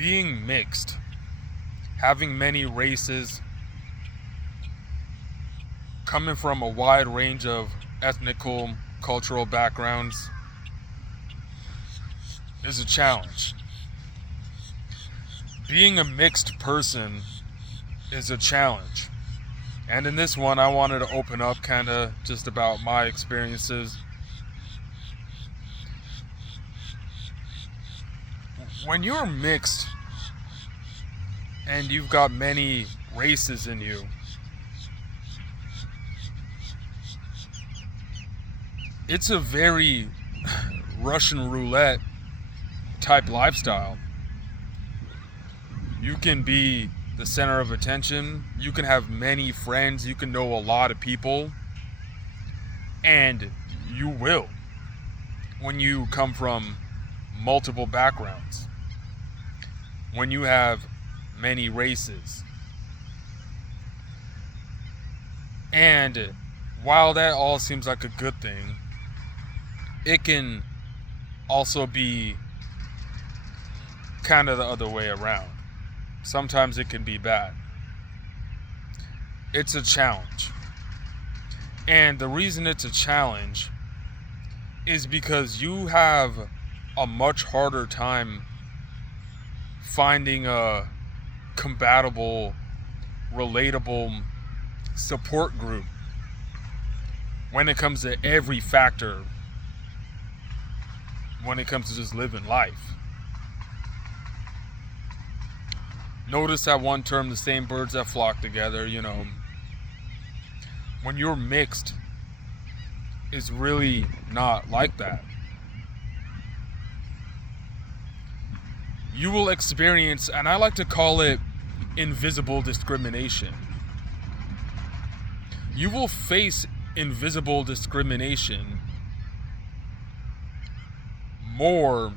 being mixed, having many races, coming from a wide range of ethnical, cultural backgrounds is a challenge. Being a mixed person is a challenge. And in this one, I wanted to open up kind of just about my experiences. When you're mixed and you've got many races in you, it's a very Russian roulette type lifestyle. You can be the center of attention, you can have many friends, you can know a lot of people, and you will when you come from multiple backgrounds, when you have many races. And while that all seems like a good thing, it can also be kind of the other way around. Sometimes it can be bad. It's a challenge. And the reason it's a challenge is because you have a much harder time finding a compatible, relatable support group when it comes to every factor, when it comes to just living life. Notice that one term, the same birds that flock together, when you're mixed, it's really not like that. You will experience, and I like to call it invisible discrimination. You will face invisible discrimination more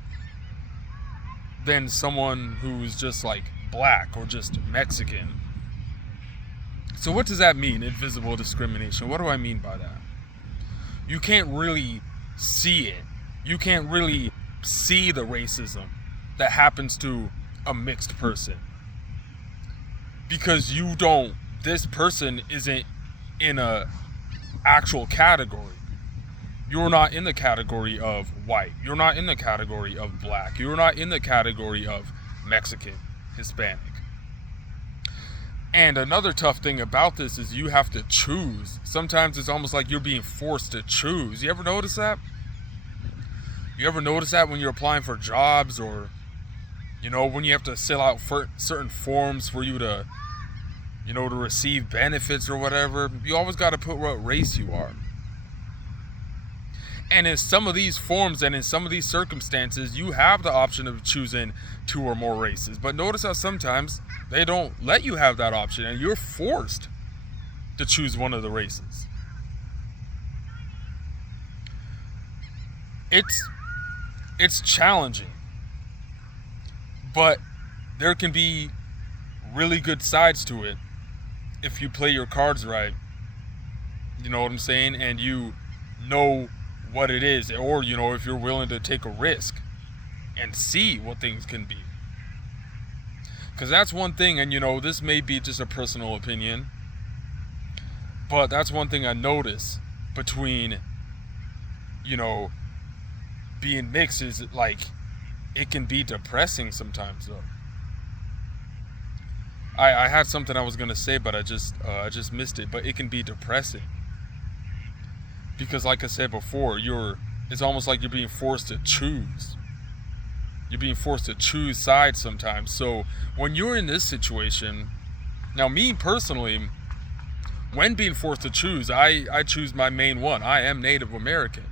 than someone who's just like black or just Mexican. So what does that mean, invisible discrimination? What do I mean by that? You can't really see it. You can't really see the racism that happens to a mixed person. Because this person isn't in a actual category. You're not in the category of white. You're not in the category of black. You're not in the category of Mexican, Hispanic. And another tough thing about this is you have to choose. Sometimes it's almost like you're being forced to choose. You ever notice that? You ever notice that when you're applying for jobs, or when you have to fill out certain forms for you to to receive benefits or whatever? You always got to put what race you are. And in some of these forms and in some of these circumstances, you have the option of choosing 2 or more races. But notice how sometimes they don't let you have that option, and you're forced to choose one of the races. It's challenging, but there can be really good sides to it if you play your cards right. You know what I'm saying? And you know what it is, or if you're willing to take a risk and see what things can be. Because that's one thing, and this may be just a personal opinion, but that's one thing I notice between being mixed, is like it can be depressing sometimes though. I had something I was gonna say, but I just missed it. But it can be depressing because, like I said before, it's almost like you're being forced to choose. You're being forced to choose sides sometimes. So when you're in this situation, now me personally, when being forced to choose, I choose my main one. I am Native American.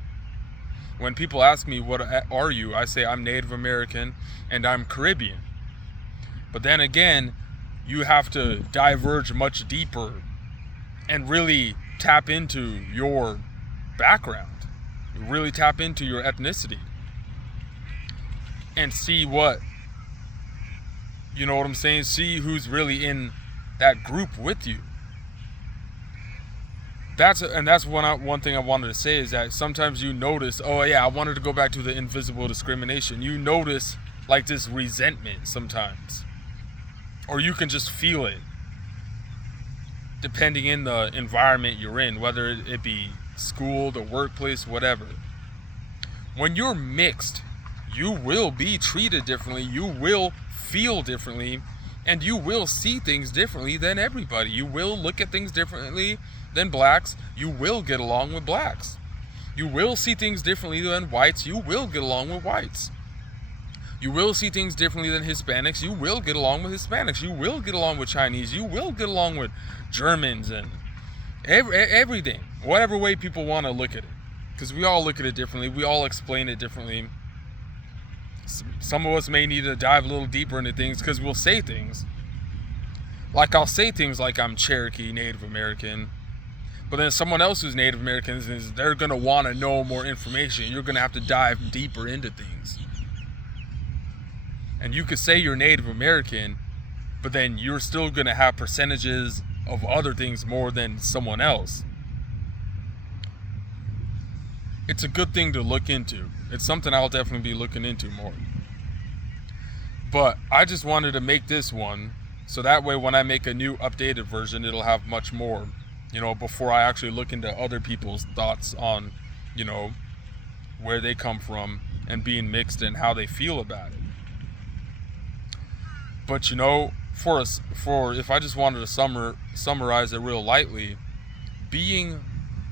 When people ask me, what are you? I say I'm Native American and I'm Caribbean. But then again, you have to diverge much deeper and really tap into your background. Really tap into your ethnicity. And see what, you know what I'm saying? See who's really in that group with you. That's one thing I wanted to say, is that sometimes you notice, oh yeah, I wanted to go back to the invisible discrimination. You notice like this resentment sometimes, or you can just feel it depending in the environment you're in, whether it be school, the workplace, whatever. When you're mixed, you will be treated differently, you will feel differently, and you will see things differently than everybody. You will look at things differently than blacks. You will get along with blacks. You will see things differently than whites. You will get along with whites. You will see things differently than Hispanics. You will get along with Hispanics. You will get along with Chinese. You will get along with Germans and everything. Whatever way people want to look at it. Because we all look at it differently. We all explain it differently. Some of us may need to dive a little deeper into things because we'll say things. Like I'll say things like I'm Cherokee, Native American. But then someone else who's Native American, they're going to want to know more information. You're going to have to dive deeper into things. And you could say you're Native American, but then you're still going to have percentages of other things more than someone else. It's a good thing to look into. It's something I'll definitely be looking into more. But I just wanted to make this one, so that way when I make a new updated version, it'll have much more, before I actually look into other people's thoughts on, where they come from and being mixed and how they feel about it. But if I just wanted to summarize it real lightly, being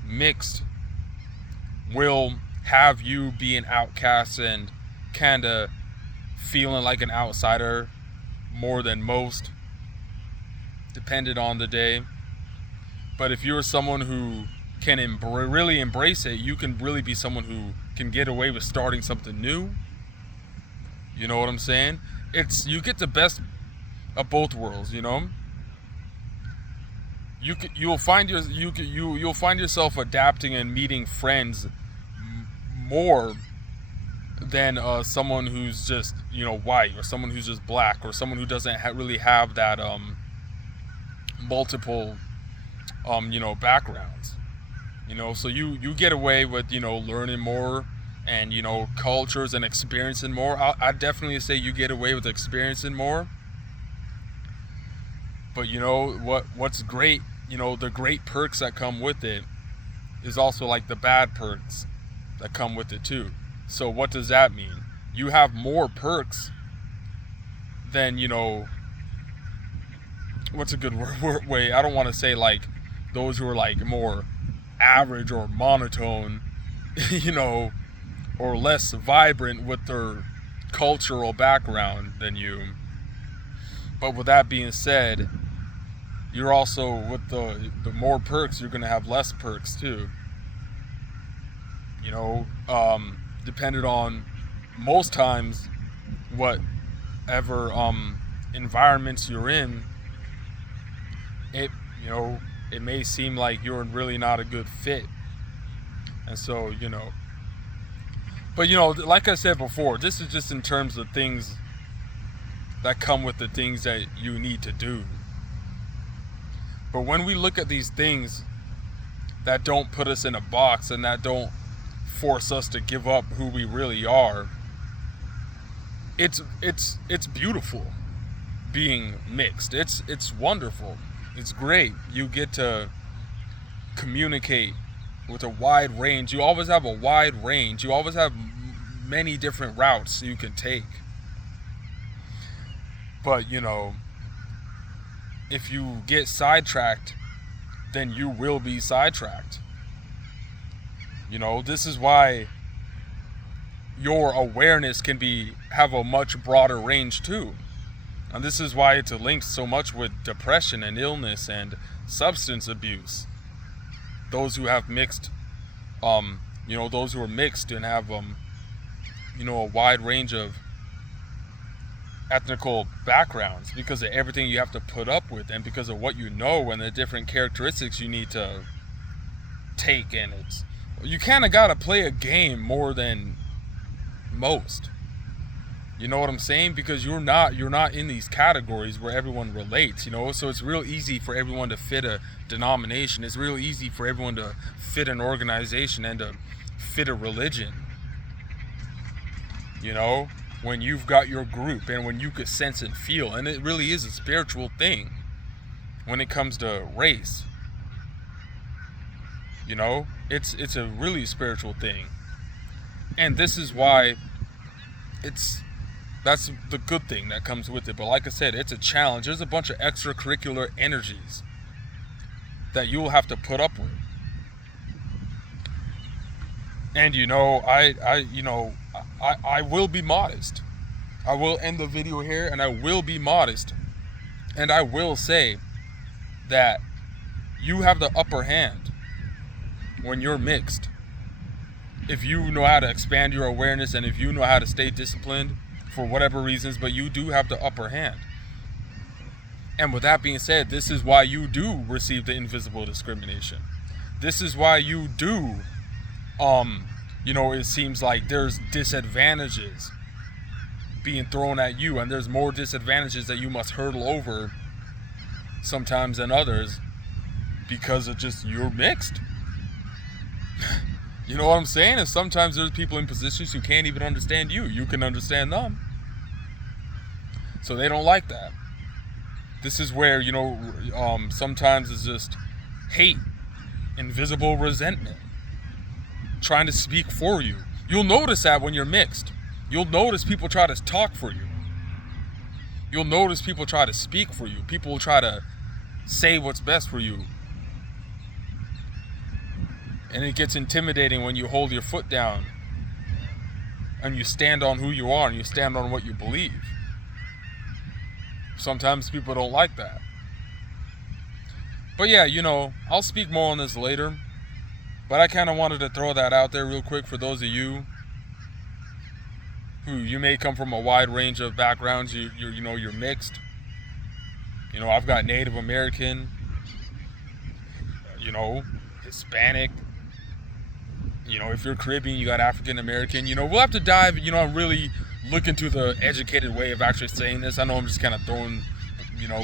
mixed will have you be an outcast and kind of feeling like an outsider more than most, depending on the day. But if you're someone who can really embrace it, you can really be someone who can get away with starting something new. You know what I'm saying? You get the best of both worlds, You'll find yourself adapting and meeting friends more than someone who's just white, or someone who's just black, or someone who doesn't really have that multiple backgrounds. So you get away with learning more and cultures and experiencing more. I'd definitely say you get away with experiencing more. But what's great, the great perks that come with it is also like the bad perks that come with it too. So what does that mean? You have more perks than, what's a good way? I don't want to say like those who are like more average or monotone, or less vibrant with their cultural background than you. But with that being said, you're also, with the more perks, you're going to have less perks too. Depending on most times whatever environments you're in, it may seem like you're really not a good fit. And so, but like I said before, this is just in terms of things that come with the things that you need to do. But when we look at these things that don't put us in a box and that don't force us to give up who we really are, it's beautiful being mixed. It's wonderful. It's great. You get to communicate with a wide range. You always have a wide range. You always have many different routes you can take. But if you get sidetracked, then you will be sidetracked. This is why your awareness can have a much broader range too. And this is why it's linked so much with depression and illness and substance abuse. Those who have mixed, those who are mixed and have, a wide range of ethnical backgrounds, because of everything you have to put up with and because of what and the different characteristics you need to take. And you kind of got to play a game more than most. You know what I'm saying? Because you're not in these categories where everyone relates, so it's real easy for everyone to fit a denomination. It's real easy for everyone to fit an organization and to fit a religion. when you've got your group and when you could sense and feel, and it really is a spiritual thing when it comes to race. You know, it's a really spiritual thing. And this is why that's the good thing that comes with it. But like I said, it's a challenge. There's a bunch of extracurricular energies that you'll have to put up with. And you know, I will be modest. I will end the video here, and I will be modest. And I will say that you have the upper hand when you're mixed. If you know how to expand your awareness, and if you know how to stay disciplined for whatever reasons, but you do have the upper hand. And with that being said, this is why you do receive the invisible discrimination. This is why you do, it seems like there's disadvantages being thrown at you, and there's more disadvantages that you must hurdle over sometimes than others because of just you're mixed. You know what I'm saying? And sometimes there's people in positions who can't even understand you. You can understand them. So they don't like that. This is where, sometimes it's just hate, invisible resentment, trying to speak for you. You'll notice that when you're mixed. You'll notice people try to talk for you. You'll notice people try to speak for you. People will try to say what's best for you. And it gets intimidating when you hold your foot down and you stand on who you are and you stand on what you believe. Sometimes people don't like that. But yeah, I'll speak more on this later. But I kind of wanted to throw that out there real quick for those of you who you may come from a wide range of backgrounds. You're mixed. I've got Native American, Hispanic. If you're Caribbean, you got African American. We'll have to dive, really look into the educated way of actually saying this. I know I'm just kind of throwing,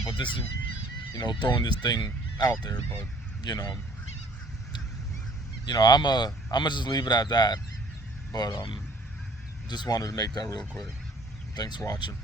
but this is, throwing this thing out there. But, I'm just leave it at that. But just wanted to make that real quick. Thanks for watching.